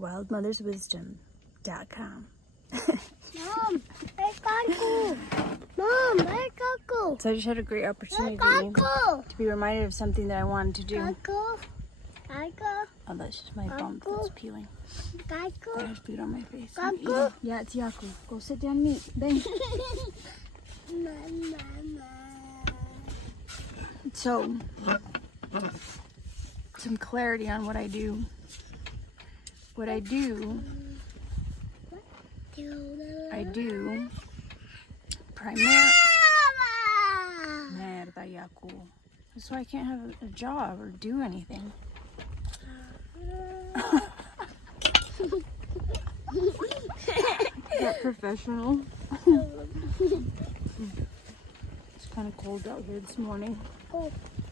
wildmotherswisdom.com. Mom, where's Gaku? Mom, where's Gaku? So I just had a great opportunity Gaku? to be reminded of something that I wanted to do. Gaku? Gaku? Oh, that's just my bump that's peeling. I Gaku? have food on my face. Gaku? Yeah, it's Yaku. Go sit down and eat. Bang. So, some clarity on what I do. What I do primarily. Merda, Yaku. That's why I can't have a job or do anything. Is that professional? It's kind of cold out here this morning.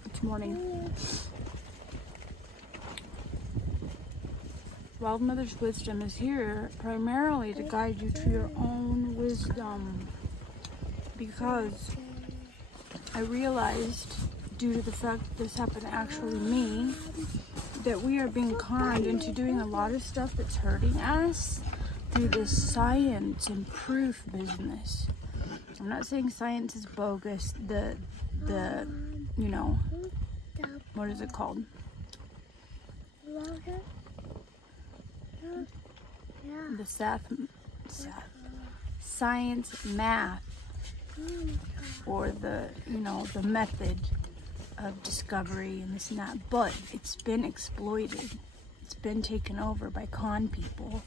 It's morning. Wild Mother's Wisdom is here primarily to guide you to your own wisdom. Because I realized, due to the fact that this happened to actually me, that we are being conned into doing a lot of stuff that's hurting us through this science and proof business. I'm not saying science is bogus. The you know, what is it called? The science, math, or the, you know, the method of discovery and this and that, but it's been exploited. It's been taken over by con people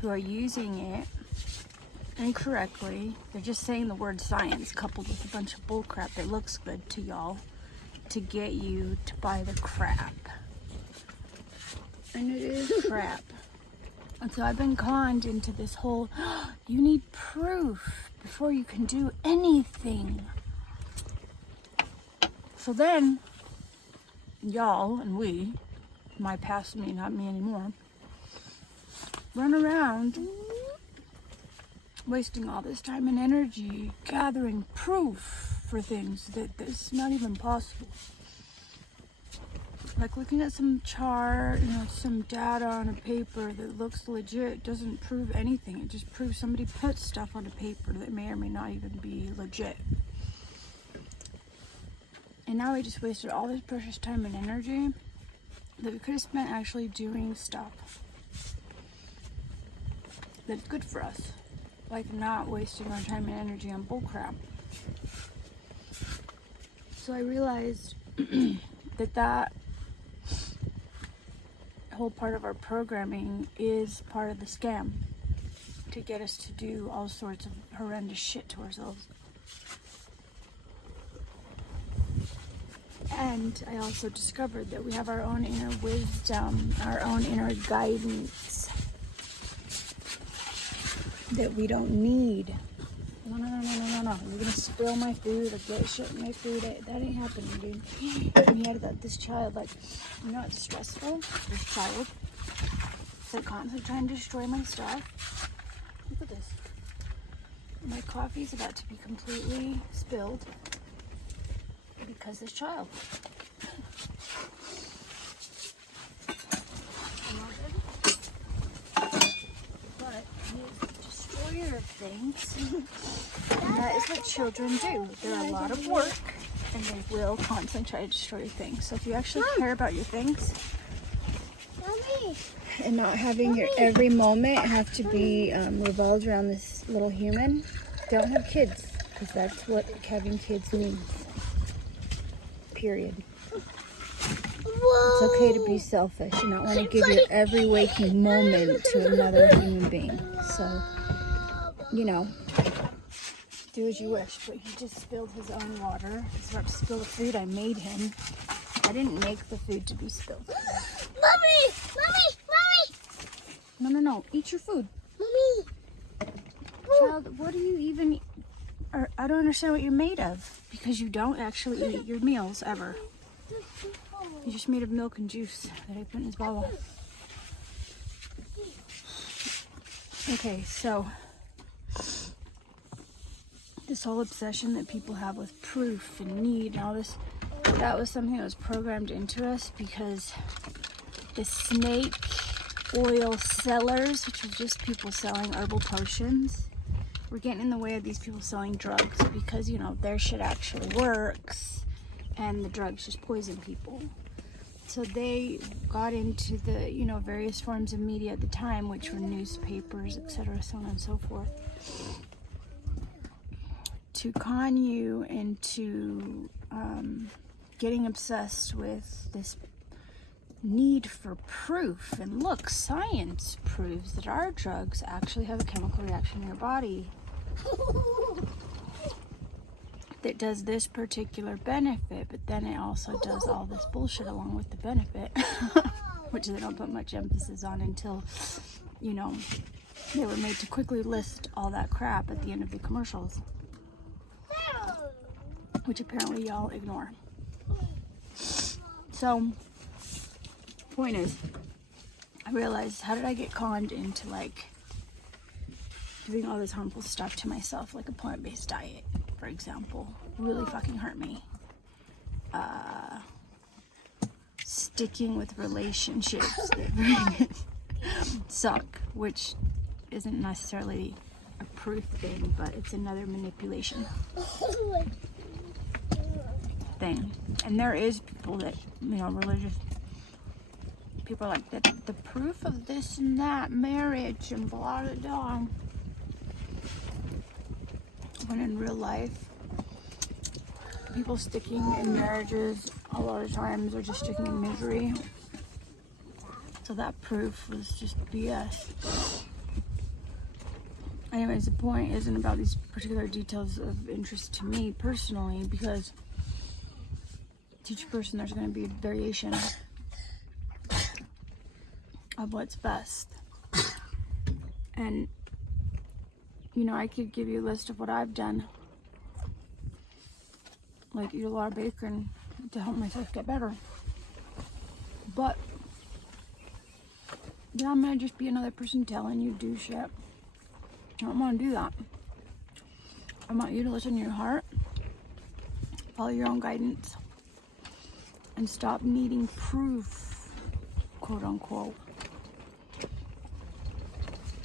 who are using it incorrectly. They're just saying the word science coupled with a bunch of bullcrap that looks good to y'all to get you to buy the crap. And it is crap. And so I've been conned into this whole, you need proof before you can do anything. So then, y'all and we, my past me, not me anymore, run around wasting all this time and energy gathering proof for things that's not even possible. Like looking at some chart, you know, some data on a paper that looks legit doesn't prove anything. It just proves somebody put stuff on a paper that may or may not even be legit. And now we just wasted all this precious time and energy that we could have spent actually doing stuff that's good for us. Like not wasting our time and energy on bullcrap. So I realized that whole part of our programming is part of the scam to get us to do all sorts of horrendous shit to ourselves. And I also discovered that we have our own inner wisdom, our own inner guidance that we don't need. No. You're gonna spill my food or get shit in my food. That ain't happening, dude. We had this child, like, you know, it's stressful. This child, they're constantly trying to destroy my stuff. Look at this. My coffee's about to be completely spilled because this child. But he is the destroyer of things. And that is what children do. They're a lot of work, and they will constantly try to destroy your things. So if you actually care about your things, and not having your every moment have to be revolved around this little human, don't have kids, because that's what having kids means. Period. It's okay to be selfish and not want to give your every waking moment to another human being. So, you know, do as you wish. But he just spilled his own water. He's about to spill the food I made him. I didn't make the food to be spilled. Mommy! No. Eat your food. Mommy! Child, what do you even... I don't understand what you're made of. Because you don't actually eat your meals, ever. You're just made of milk and juice that I put in his bottle. Okay, so... this whole obsession that people have with proof and need and all this, that was something that was programmed into us because the snake oil sellers, which is just people selling herbal potions, were getting in the way of these people selling drugs because, you know, their shit actually works and the drugs just poison people. So they got into the, you know, various forms of media at the time, which were newspapers, etc., so on and so forth, to con you into getting obsessed with this need for proof. And look, science proves that our drugs actually have a chemical reaction in your body that does this particular benefit, but then it also does all this bullshit along with the benefit, which they don't put much emphasis on until, you know, they were made to quickly list all that crap at the end of the commercials, which apparently y'all ignore. So, point is, I realized, how did I get conned into like doing all this harmful stuff to myself, like a plant-based diet, for example, really fucking hurt me. Sticking with relationships that suck, which isn't necessarily a proof thing, but it's another manipulation thing. And there is people that, you know, religious people are like, the proof of this and that marriage and blah blah blah. When in real life, people sticking in marriages a lot of times are just sticking in misery. So that proof was just BS. Anyways, the point isn't about these particular details of interest to me personally, because to each person there's going to be a variation of what's best. And, you know, I could give you a list of what I've done, like eat a lot of bacon to help myself get better. But then I'm going to just be another person telling you do shit. I don't want to do that. I want you to listen to your heart, follow your own guidance, and stop needing proof, quote unquote.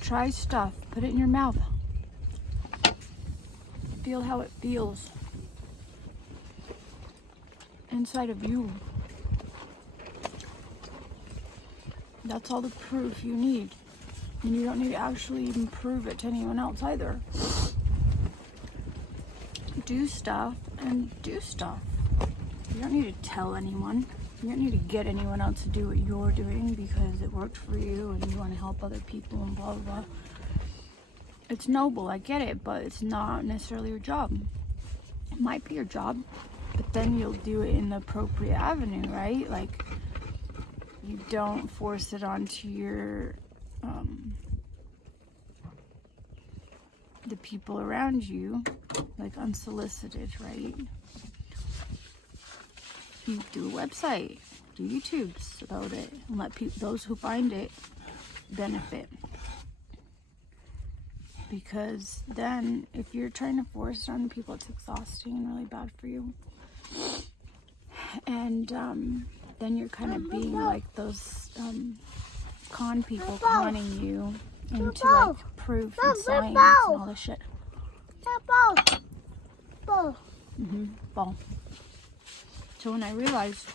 Try stuff, put it in your mouth. Feel how it feels inside of you. That's all the proof you need. And you don't need to actually even prove it to anyone else either. Do stuff and do stuff. You don't need to tell anyone. You don't need to get anyone else to do what you're doing because it worked for you and you want to help other people and blah, blah, blah. It's noble, I get it, but it's not necessarily your job. It might be your job, but then you'll do it in the appropriate avenue, right? Like, you don't force it onto your, the people around you, like unsolicited, right? You do a website, do YouTubes about it, and let those who find it benefit. Because then, if you're trying to force it on people, it's exhausting and really bad for you. And then you're kind of being like those con people conning you into like proof and science and all this shit. Ball. So when I realized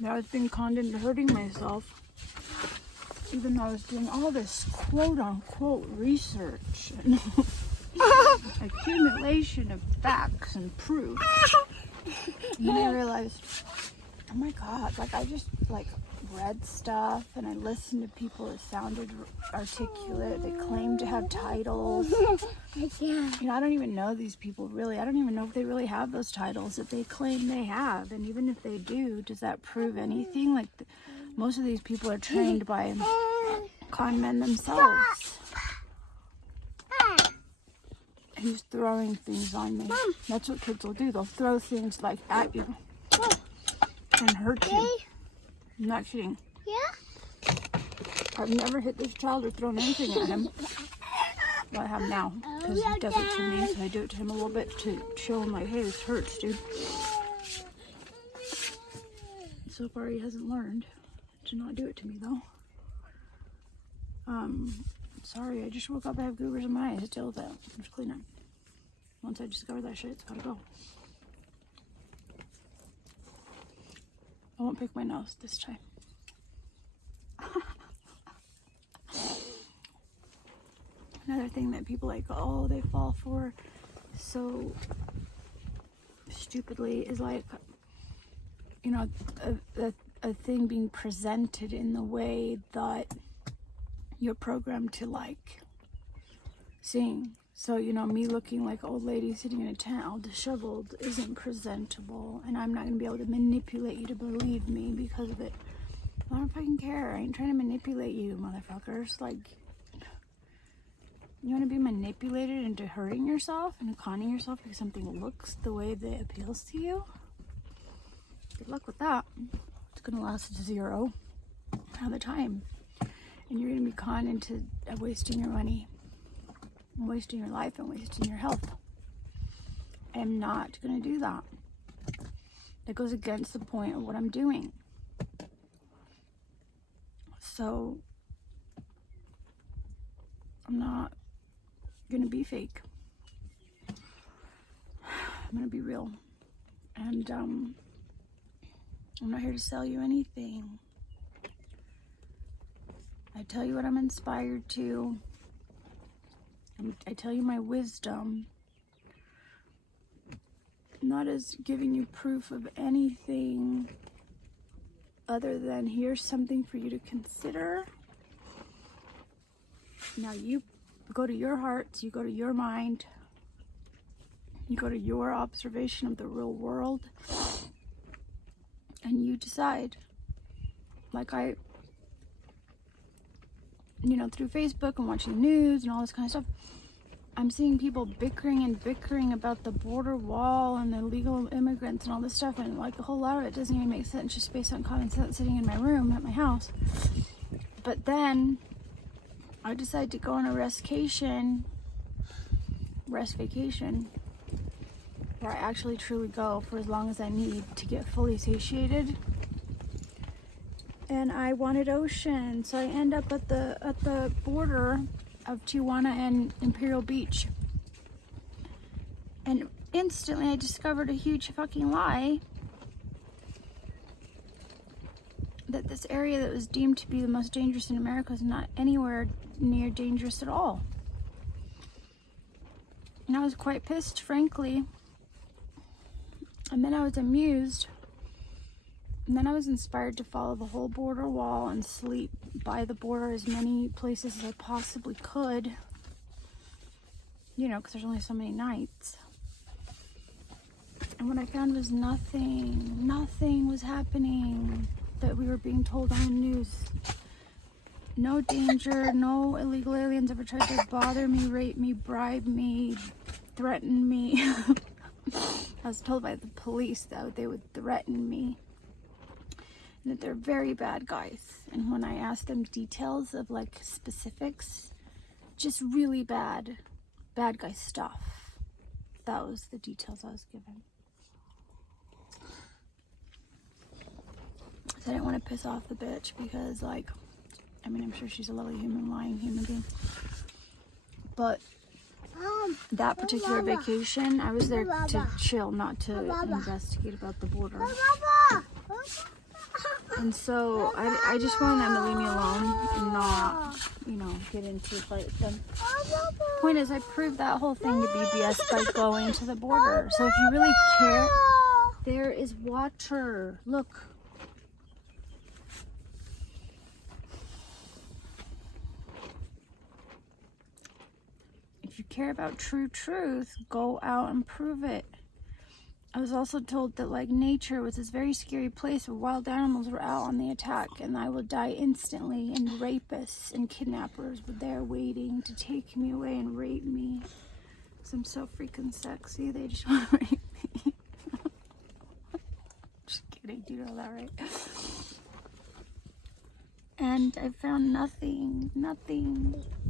that I was being conned into hurting myself, even though I was doing all this quote-unquote research and accumulation of facts and proof, and then I realized, oh my god, like I just like read stuff and I listened to people that sounded articulate, they claimed to have titles. You know, I don't even know these people really. I don't even know if they really have those titles that they claim they have. And even if they do, does that prove anything? Like, most of these people are trained by con men themselves. Who's throwing things on me? That's what kids will do. They'll throw things like at you and hurt you. I'm not kidding. Yeah? I've never hit this child or thrown anything at him. Well, I have now, because he does it to me, so I do it to him a little bit to show him, like, hey, this hurts, dude. So far, he hasn't learned to not do it to me, though. Sorry, I just woke up, I have goobers in my eyes. Deal with it. I'm just clean up. Once I discover that shit, it's gotta go. I won't pick my nose this time. Another thing that people like, oh, they fall for so stupidly is like, you know, a thing being presented in the way that you're programmed to like seeing. So, you know, me looking like an old lady sitting in a tent all disheveled isn't presentable, and I'm not going to be able to manipulate you to believe me because of it. I don't fucking care. I ain't trying to manipulate you, motherfuckers. Like, you want to be manipulated into hurting yourself and conning yourself because something looks the way that appeals to you? Good luck with that. It's going to last 0 of the time. And you're going to be conned into wasting your money, and wasting your life, and wasting your health. I am not going to do that. It goes against the point of what I'm doing. So, I'm not going to be fake. I'm going to be real. And I'm not here to sell you anything. I tell you what I'm inspired to. I tell you my wisdom. Not as giving you proof of anything other than here's something for you to consider. Now you go to your hearts, you go to your mind, you go to your observation of the real world, and you decide. Like through Facebook and watching the news and all this kind of stuff, I'm seeing people bickering about the border wall and the illegal immigrants and all this stuff, and like a whole lot of it doesn't even make sense just based on common sense sitting in my room at my house. But then I decide to go on a rest vacation, where I actually truly go for as long as I need to get fully satiated. And I wanted ocean, so I end up at the border of Tijuana and Imperial Beach. And instantly I discovered a huge fucking lie. That this area that was deemed to be the most dangerous in America is not anywhere near dangerous at all. And I was quite pissed, frankly. And then I was amused. And then I was inspired to follow the whole border wall and sleep by the border as many places as I possibly could. You know, because there's only so many nights. And what I found was nothing was happening that we were being told on the news. No danger, no illegal aliens ever tried to bother me, rape me, bribe me, threaten me. I was told by the police that they would threaten me. And that they're very bad guys. And when I asked them details of like specifics, just really bad guy stuff. That was the details I was given. So I didn't want to piss off the bitch because I'm sure she's a lovely lying human being. But that particular vacation, I was there to chill, not to investigate about the border. And so I just wanted them to leave me alone and not, get into a fight with them. Point is, I proved that whole thing to be BS by going to the border. So if you really care, there is water. Look. If you care about true truth, go out and prove it. I was also told that nature was this very scary place where wild animals were out on the attack and I would die instantly, and rapists and kidnappers were there waiting to take me away and rape me. Because I'm so freaking sexy, they just want to rape me. Just kidding, you know that, right? And I found nothing.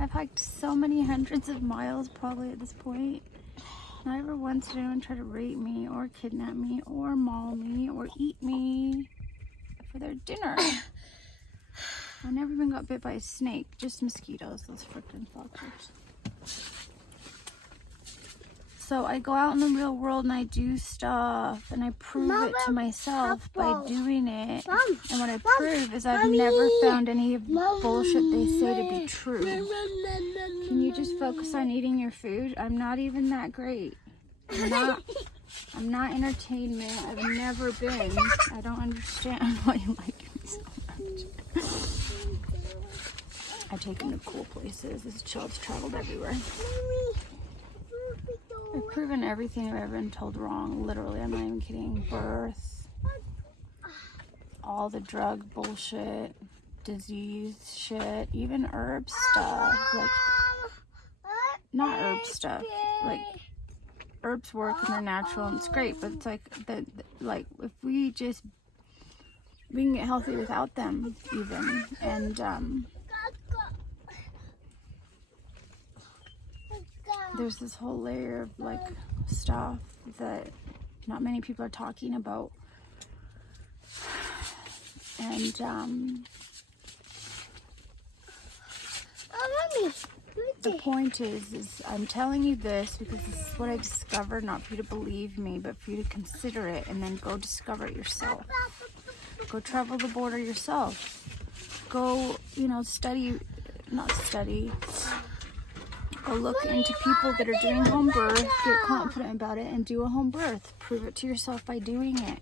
I've hiked so many hundreds of miles probably at this point. Not ever once did anyone try to rape me or kidnap me or maul me or eat me for their dinner. I never even got bit by a snake, just mosquitoes, those freaking fuckers. So I go out in the real world and I do stuff and I prove it to myself by doing it. And what I prove is I've never found any of the bullshit they say to be true. Can you just focus on eating your food? I'm not even that great. I'm not entertainment. I've never been. I don't understand why you like me so much. I take him to cool places. This child's traveled everywhere. I've proven everything I've ever been told wrong. Literally, I'm not even kidding. Birth, all the drug bullshit, disease shit, even herb stuff. Like, not herb stuff. Like, herbs work and they're natural and it's great, but it's like like if we can get healthy without them even. And there's this whole layer of like stuff that not many people are talking about. And the point is I'm telling you this because this is what I discovered, not for you to believe me, but for you to consider it and then go discover it yourself. Go travel the border yourself. Go, go look into people that are doing home birth, get confident about it, and do a home birth. Prove it to yourself by doing it.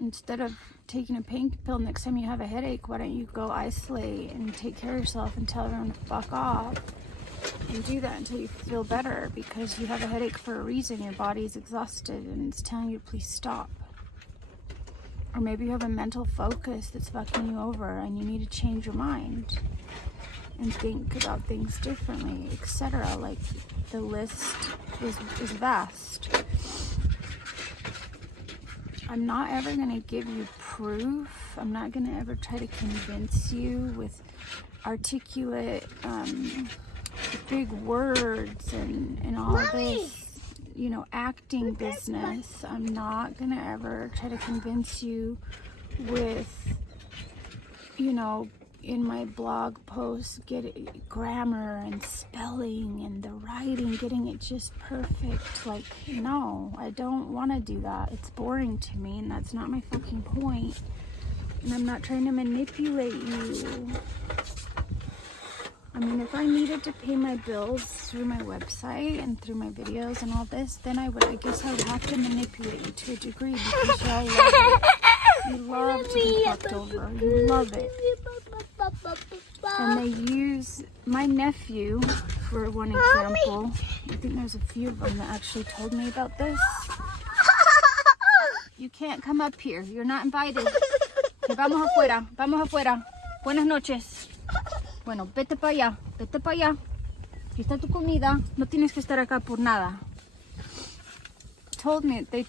Instead of taking a pain pill next time you have a headache, why don't you go isolate and take care of yourself and tell everyone to fuck off and do that until you feel better, because you have a headache for a reason. Your body's exhausted and it's telling you to please stop. Or maybe you have a mental focus that's fucking you over and you need to change your mind and think about things differently, etc. Like, the list is vast. I'm not ever going to give you proof. I'm not going to ever try to convince you with articulate, big words and all this, acting business. I'm not going to ever try to convince you with, in my blog posts, get it, grammar and spelling and the writing, getting it just perfect. Like, no, I don't want to do that. It's boring to me, and that's not my fucking point. And I'm not trying to manipulate you. I mean, if I needed to pay my bills through my website and through my videos and all this, then I guess I would have to manipulate you to a degree, because y'all love it. You love to be fucked over. You love it. And they use my nephew, for one example. I think there's a few of them that actually told me about this. You can't come up here. You're not invited. Okay, vamos afuera. Vamos afuera. Buenas noches. Bueno, vete para allá. Vete para allá. Aquí está tu comida. No tienes que estar acá por nada. Told me they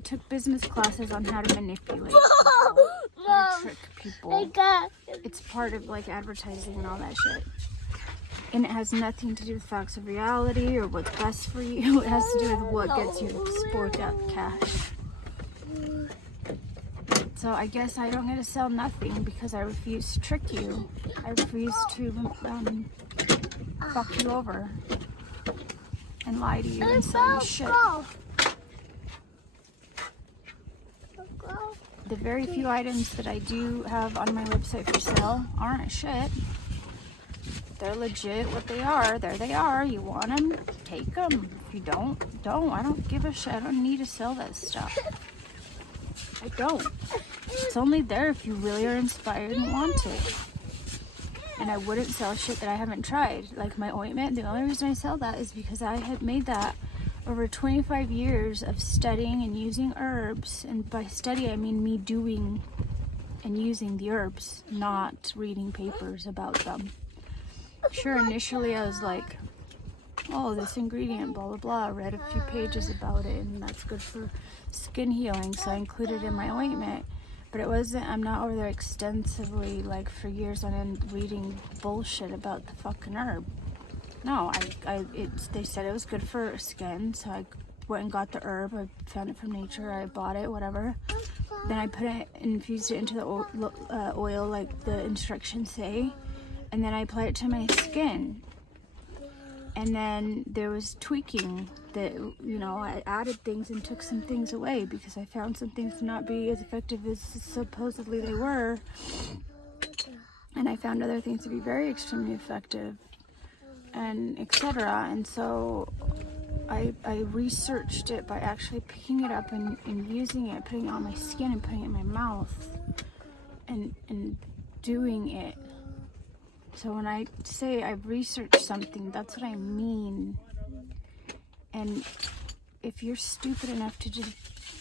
took business classes on how to manipulate people, how to trick people. It's part of like advertising and all that shit. And it has nothing to do with facts of reality or what's best for you. It has to do with what gets you to sport up cash. So I guess I don't get to sell nothing because I refuse to trick you. I refuse to fuck you over and lie to you and sell you shit. The very few items that I do have on my website for sale aren't shit. They're legit what they are. There they are. You want them? Take them. If you don't. I don't give a shit. I don't need to sell that stuff. I don't. It's only there if you really are inspired and want it. And I wouldn't sell shit that I haven't tried. Like my ointment, the only reason I sell that is because I had made that over 25 years of studying and using herbs. And by study, I mean me doing and using the herbs, not reading papers about them. Sure, initially I was like, oh, this ingredient, blah, blah, blah. I read a few pages about it, and that's good for skin healing, so I included it in my ointment. But it wasn't, I'm not over there extensively, like for years on end, reading bullshit about the fucking herb. No, they said it was good for skin, so I went and got the herb. I found it from nature, I bought it, whatever. then I put it, infused it into the oil like the instructions say, and then I apply it to my skin. And then there was tweaking that, you know, I added things and took some things away because I found some things to not be as effective as supposedly they were. And I found other things to be very extremely effective, and etc. And so I researched it by actually picking it up and using it, putting it on my skin and putting it in my mouth and doing it. So when I say I've researched something, that's what I mean. And if you're stupid enough to just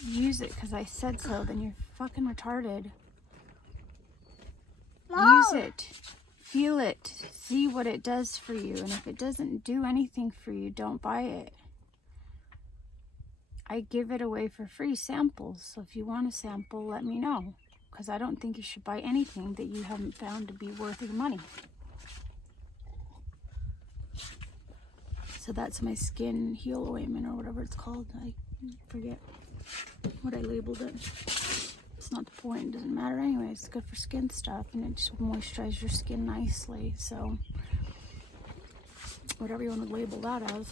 use it because I said so, then you're fucking retarded. Use it. Feel it. See what it does for you. And if it doesn't do anything for you, don't buy it. I give it away for free samples. So if you want a sample, let me know. Because I don't think you should buy anything that you haven't found to be worth your money. So that's my skin heal ointment or whatever it's called. I forget what I labeled it. It's not the point. It doesn't matter anyway. It's good for skin stuff and it just moisturizes your skin nicely. So whatever you want to label that as.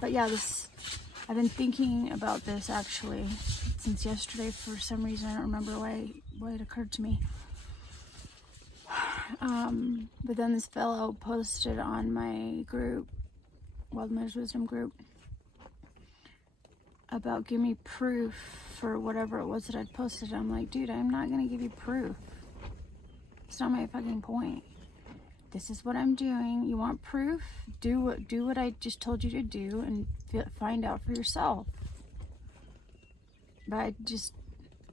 But yeah, I've been thinking about this actually since yesterday for some reason. I don't remember why it occurred to me. But then this fellow posted on my group, Wild Mother's Wisdom group, about give me proof for whatever it was that I'd posted. I'm like, dude, I'm not gonna give you proof. It's not my fucking point. This is what I'm doing. You want proof? Do what I just told you to do and find out for yourself. But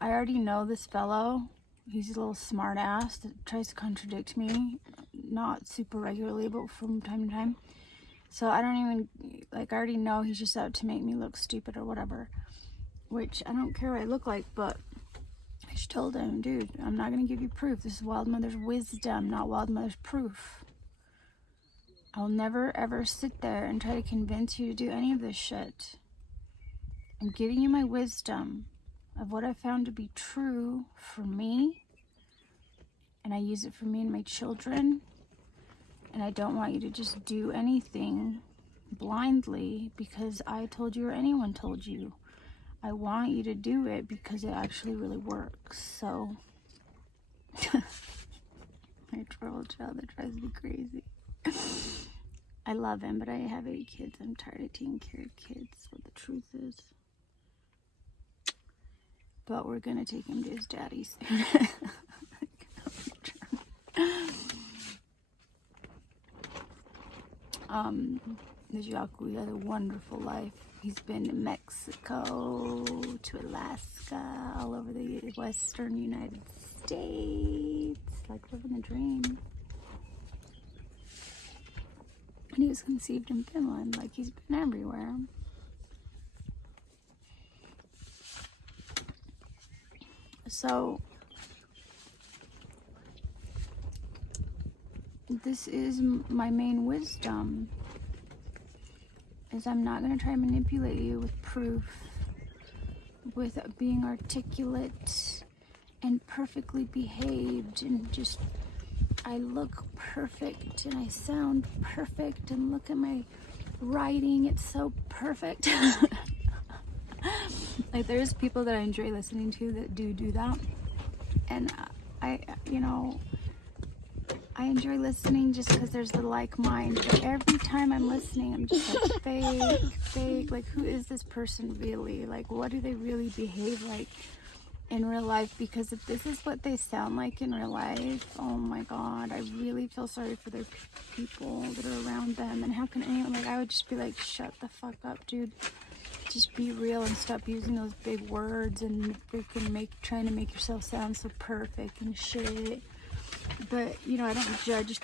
I already know this fellow. He's a little smart ass that tries to contradict me, not super regularly, but from time to time. So I don't even, I already know he's just out to make me look stupid or whatever, which I don't care what I look like, but I just told him, dude, I'm not going to give you proof. This is Wild Mother's wisdom, not Wild Mother's proof. I'll never ever sit there and try to convince you to do any of this shit. I'm giving you my wisdom of what I found to be true for me, and I use it for me and my children, and I don't want you to just do anything blindly because I told you or anyone told you. I want you to do it because it actually really works. So my trouble child that drives me crazy. I love him, but I have 8 kids. I'm tired of taking care of kids, what the truth is. But we're gonna take him to his daddy soon. Nijaku had a wonderful life. He's been to Mexico, to Alaska, all over the western United States, like living the dream. And he was conceived in Finland, like he's been everywhere. So this is my main wisdom, is I'm not going to try and manipulate you with proof, with being articulate and perfectly behaved and just I look perfect and I sound perfect and look at my writing, it's so perfect. Like there's people that I enjoy listening to that do that, and I enjoy listening just because there's the like mind, but every time I'm listening I'm just like fake, like who is this person really, like what do they really behave like in real life? Because if this is what they sound like in real life, oh my god, I really feel sorry for their people that are around them. And how can anyone, like I would just be like, shut the fuck up, dude. Just be real and stop using those big words and freaking trying to make yourself sound so perfect and shit. But I don't judge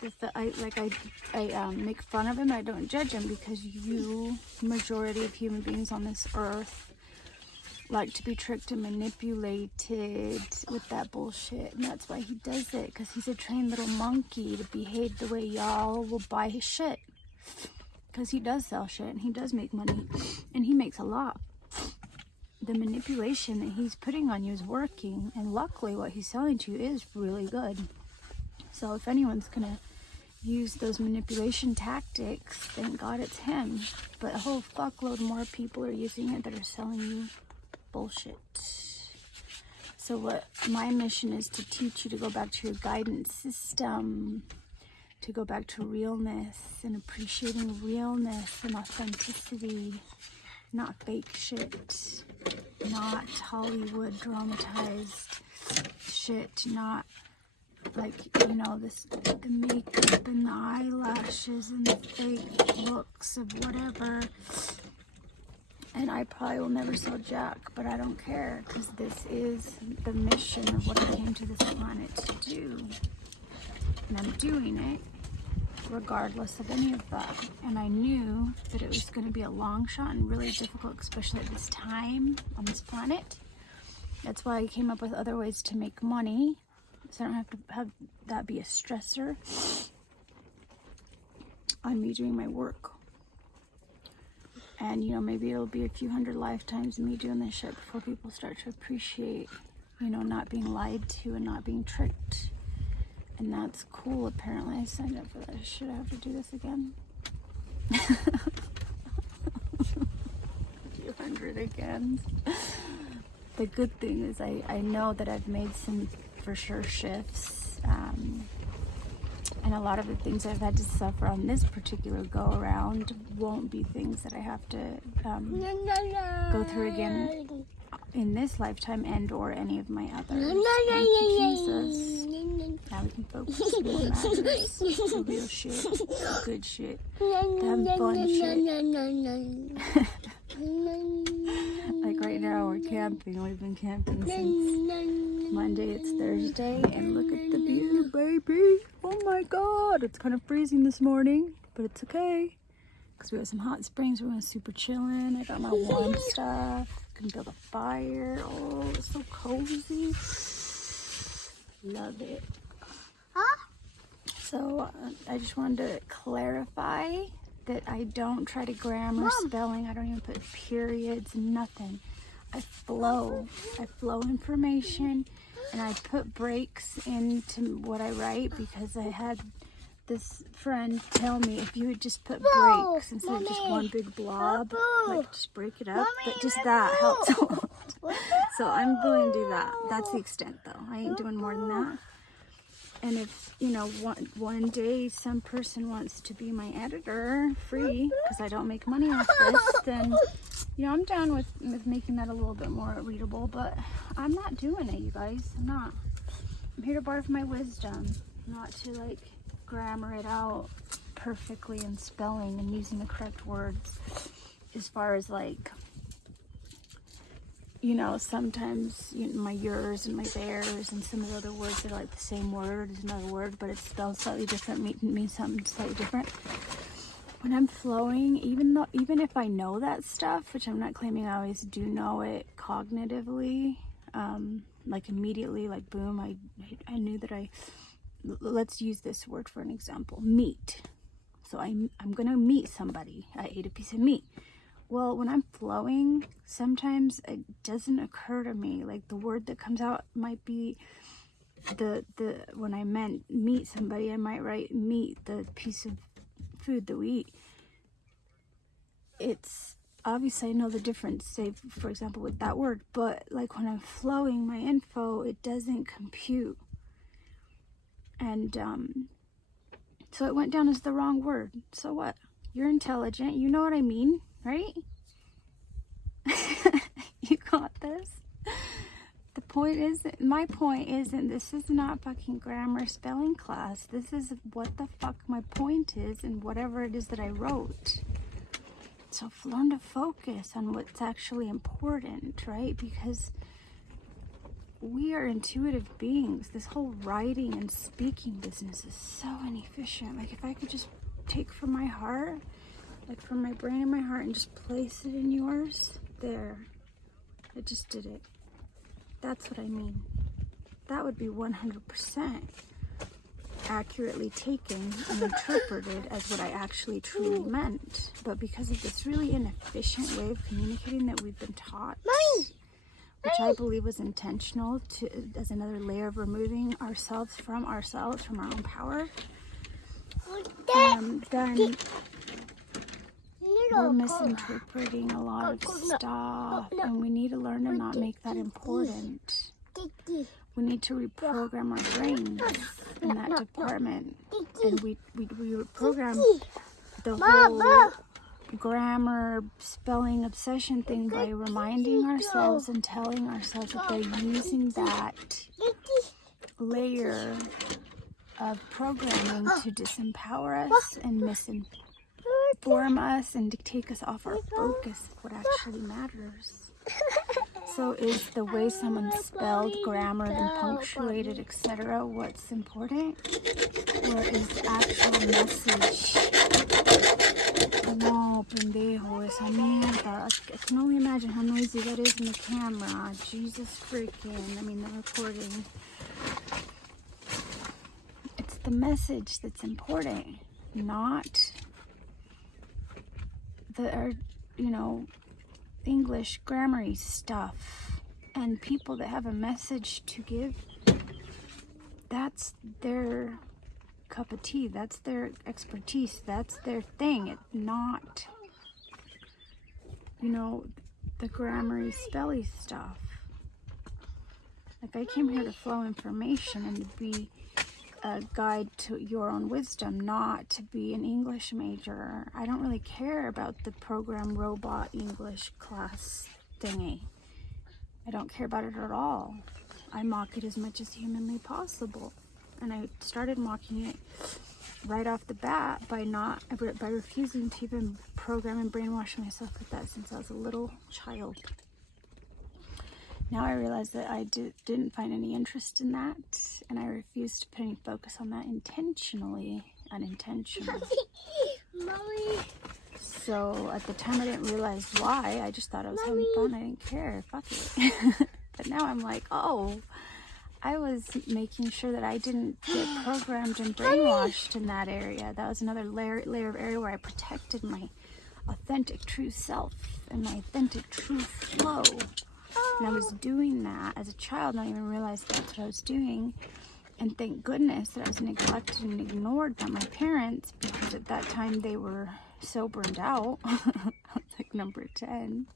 I make fun of him. I don't judge him because you, majority of human beings on this earth, like to be tricked and manipulated with that bullshit, and that's why he does it, because he's a trained little monkey to behave the way y'all will buy his shit. Because he does sell shit and he does make money, and he makes a lot. the manipulation that he's putting on you is working, and luckily what he's selling to you is really good. So if anyone's gonna use those manipulation tactics, thank God it's him. But a whole fuckload more people are using it that are selling you bullshit. So what my mission is to teach you to go back to your guidance system, to go back to realness and appreciating realness and authenticity, not fake shit, not Hollywood dramatized shit, not like, you know, the makeup and the eyelashes and the fake looks of whatever. And I probably will never sell Jack, but I don't care, because this is the mission of what I came to this planet to do. And I'm doing it regardless of any of that. And I knew that it was going to be a long shot and really difficult, especially at this time on this planet. That's why I came up with other ways to make money, so I don't have to have that be a stressor on me doing my work. And, you know, maybe it'll be a few hundred lifetimes of me doing this shit before people start to appreciate, you know, not being lied to and not being tricked. And that's cool, apparently. I signed up for that. Should I have to do this again? 200 again. The good thing is I know that I've made some, for sure, shifts. And a lot of the things I've had to suffer on this particular go-around won't be things that I have to go through again in this lifetime and or any of my others. Thank you, Jesus. Now we can focus on what matters. The real shit. The good shit. The fun shit. Like right now we're camping. We've been camping since Monday. It's Thursday, and look at the view, baby. Oh my God, it's kind of freezing this morning, but it's okay because we have some hot springs. We're going to super chillin'. I got my warm stuff. Can build a fire. Oh, it's so cozy. Love it. So I just wanted to clarify that I don't try to grammar, spelling. I don't even put periods, nothing. I flow information, and I put breaks into what I write, because I had this friend tell me if you would just put breaks instead of just one big blob, like just break it up, but just that helps a lot. So I'm going to do that. That's the extent though. I ain't doing more than that. And if, you know, one day some person wants to be my editor free, because I don't make money off this, then, you know, I'm down with making that a little bit more readable, but I'm not doing it, you guys. I'm not. I'm here to barf my wisdom, not to, like, grammar it out perfectly and spelling and using the correct words. As far as, like, you know, sometimes my yours and my theirs and some of the other words are like the same word as another word, but it's spelled slightly different, means something slightly different. When I'm flowing, even if I know that stuff, which I'm not claiming I always do know it cognitively, like immediately, like boom, I knew that let's use this word for an example, meat. So I'm gonna meet somebody. I ate a piece of meat. Well, when I'm flowing, sometimes it doesn't occur to me. Like the word that comes out might be when I meant meet somebody, I might write meat, the piece of food that we eat. It's obviously I know the difference, say for example with that word, but like when I'm flowing my info, it doesn't compute. And so it went down as the wrong word. So what? You're intelligent. You know what I mean, right? You got this. My point isn't, this is not fucking grammar spelling class. This is what the fuck my point is and whatever it is that I wrote. So learn to focus on what's actually important, right? Because we are intuitive beings. This whole writing and speaking business is so inefficient. Like if I could just take from my heart, like from my brain and my heart, and just place it in yours, there. I just did it. That's what I mean. That would be 100% accurately taken and interpreted as what I actually truly meant. But because of this really inefficient way of communicating that we've been taught, which I believe was intentional as another layer of removing ourselves, from our own power, then we're misinterpreting a lot of stuff, and we need to learn to not make that important. We need to reprogram our brains in that department, and we reprogram the whole grammar, spelling, obsession thing by reminding ourselves and telling ourselves that they're using that layer of programming to disempower us and misinform us and to take us off our focus of what actually matters. So is the way someone spelled, grammared, and punctuated, etc. what's important? Or is the actual message? No, pendejo, esa mierda. I can only imagine how noisy that is in the camera. Jesus freaking, the recording. It's the message that's important, not the, English grammar-y stuff. And people that have a message to give, that's their cup of tea, that's their expertise, that's their thing. It's not, the grammar-y, spelly stuff. Like, I came here to flow information and to be a guide to your own wisdom, not to be an English major. I don't really care about the program robot English class thingy. I don't care about it at all. I mock it as much as humanly possible. And I started mocking it right off the bat by refusing to even program and brainwash myself with that since I was a little child. Now I realize that I didn't find any interest in that, and I refused to put any focus on that unintentionally. Mommy. So at the time I didn't realize why. I just thought I was having fun. I didn't care. Fuck it. But now I'm like, oh, I was making sure that I didn't get programmed and brainwashed in that area. That was another layer of area where I protected my authentic true self and my authentic true flow. And I was doing that as a child, not even realize that's what I was doing. And thank goodness that I was neglected and ignored by my parents, because at that time they were so burned out. I was like number 10.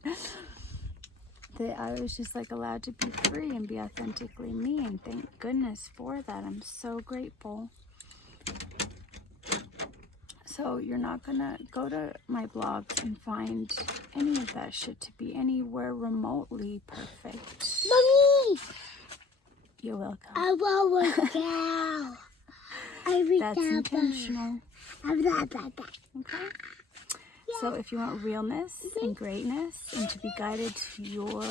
That I was just allowed to be free and be authentically me. And thank goodness for that. I'm so grateful. So you're not gonna go to my blogs and find any of that shit to be anywhere remotely perfect. Mommy! You're welcome. I want a cow. That's intentional. Okay? So if you want realness and greatness and to be guided to your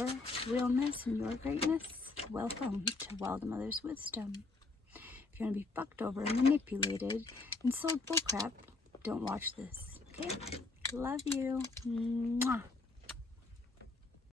realness and your greatness, welcome to Wild Mother's Wisdom. If you want to be fucked over and manipulated and sold bullcrap, don't watch this. Okay? Love you. Mwah.